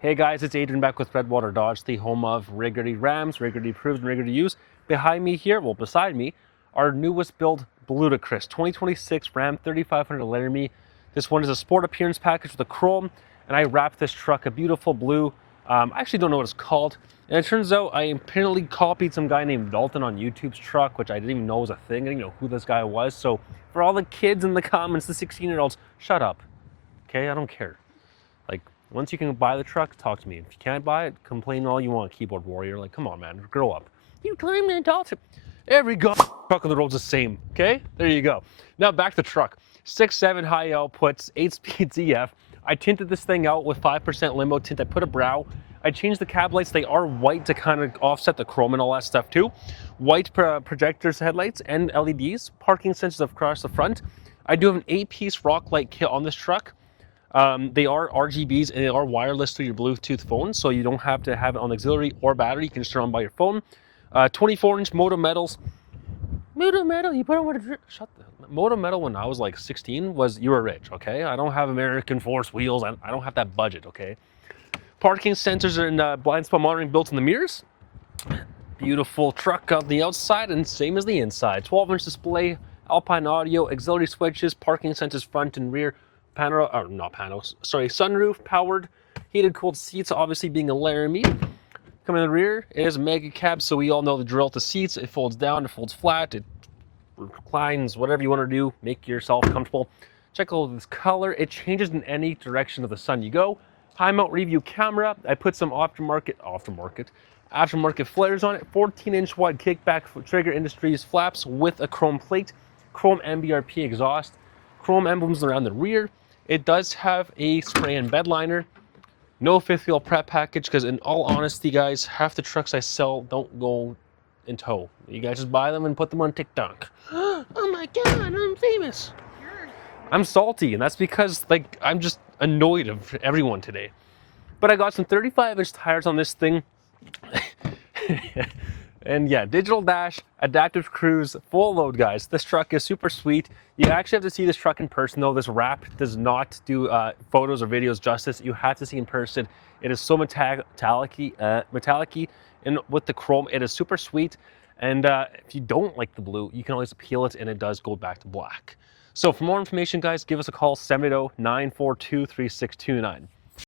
Hey guys, it's Adrian back with Redwater Dodge, the home of regularly Rams, regularly approved, and regularly used. Behind me here, well beside me, our newest build Bludacris 2026 Ram 3500 Laramie. This one is a sport appearance package with a chrome, and I wrapped this truck a beautiful blue. I actually don't know what it's called, and it turns out I apparently copied some guy named Dalton on YouTube's truck, which I didn't even know was a thing. I didn't even know who this guy was. So for all the kids in the comments, the 16-year-olds, shut up. Okay, I don't care. Like, once you can buy the truck, talk to me. If you can't buy it, complain all you want, keyboard warrior. Like, come on, man, grow up. You claim an adult. Every truck on the road's the same, okay? There you go. Now back to the truck. 6.7 high outputs, 8-speed ZF. I tinted this thing out with 5% limo tint. I put a brow. I changed the cab lights. They are white to kind of offset the chrome and all that stuff too. White projectors headlights and LEDs. Parking sensors across the front. I do have an 8-piece rock light kit on this truck. They are RGBs and they are wireless to your Bluetooth phone, so you don't have to have it on auxiliary or battery. You can just turn on by your phone. 24-inch Moto Metals. Moto Metal, you put on what a shut the Moto Metal when I was like 16 was you were rich, okay? I don't have American Force wheels. I don't have that budget, okay? Parking sensors and blind spot monitoring built in the mirrors. Beautiful truck on the outside and same as the inside. 12-inch display, Alpine audio, auxiliary switches, parking sensors front and rear. Sunroof, powered, heated, cooled seats, obviously being a Laramie. Coming in the rear is a Mega Cab, so we all know the drill with the seats. It folds down, it folds flat, it reclines, whatever you want to do, make yourself comfortable. Check out this color. It changes in any direction of the sun you go. High mount review camera. I put some aftermarket flares on it. 14-inch wide kickback Trigger Industries flaps with a chrome plate, chrome MBRP exhaust, chrome emblems around the rear. It does have a spray and bed liner. No fifth wheel prep package, because in all honesty, guys, half the trucks I sell don't go in tow. You guys just buy them and put them on TikTok. Oh my God, I'm famous. I'm salty, and that's because, like, I'm just annoyed of everyone today. But I got some 35-inch tires on this thing. And yeah, digital dash, adaptive cruise, full load, guys. This truck is super sweet. You actually have to see this truck in person, though. This wrap does not do photos or videos justice. You have to see in person. It is so metallic-y, and with the chrome, it is super sweet. And if you don't like the blue, you can always peel it, and it does go back to black. So for more information, guys, give us a call, 780-942-3629.